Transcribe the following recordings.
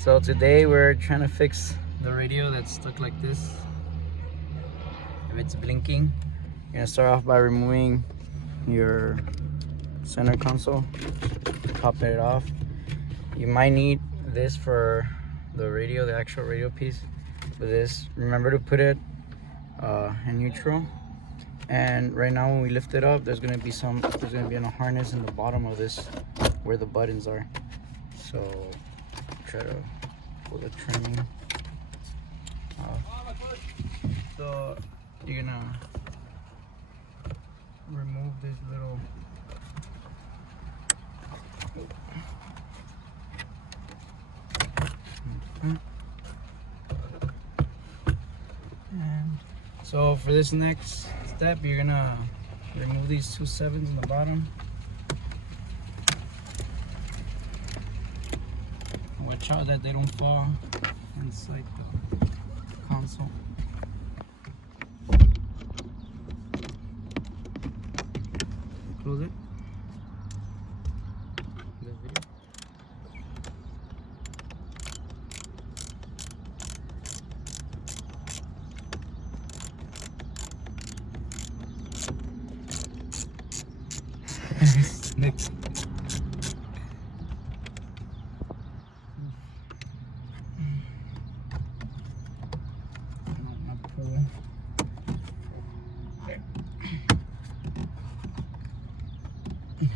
So today we're trying to fix the radio that's stuck like this. If it's blinking, you're gonna start off by removing your center console, popping it off. You might need this for the radio, the actual radio piece. But this, remember to put it in neutral. And right now when we lift it up, there's gonna be a harness in the bottom of this where the buttons are. So try to pull the trimming off. So you're gonna remove this little and so for this next step, you're gonna remove these two 7s in the bottom. Watch out that they don't fall inside the console. Close it. This video. Next.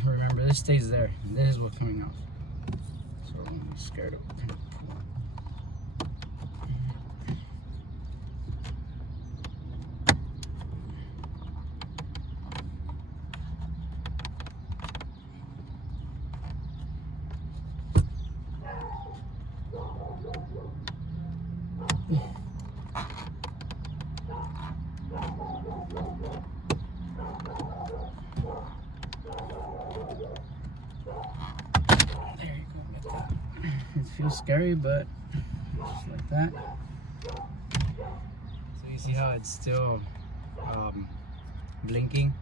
Remember, this stays there. This is what's coming off. So I'm scared of it. It feels scary, but just like that. So you see how it's still blinking.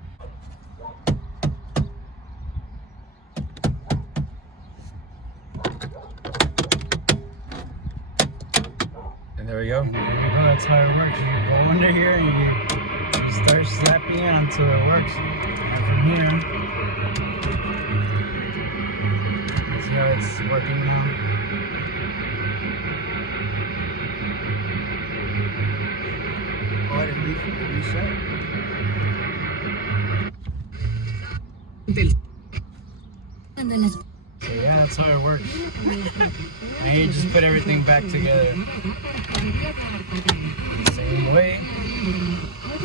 And there we go. And there you go, that's how it works. You go under here and you start slapping it until it works. And from here, see how it's working now. Oh, I didn't reset. So yeah, that's how it works. And you just put everything back together. Same way.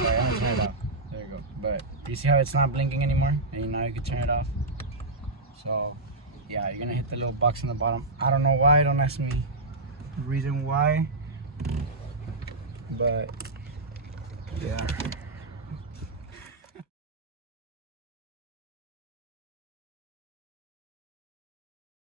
Sorry, I'm gonna turn it off. There you go. But you see how it's not blinking anymore? And now you can turn it off. So yeah, you're gonna hit the little box in the bottom. I don't know why, don't ask me the reason why. But yeah.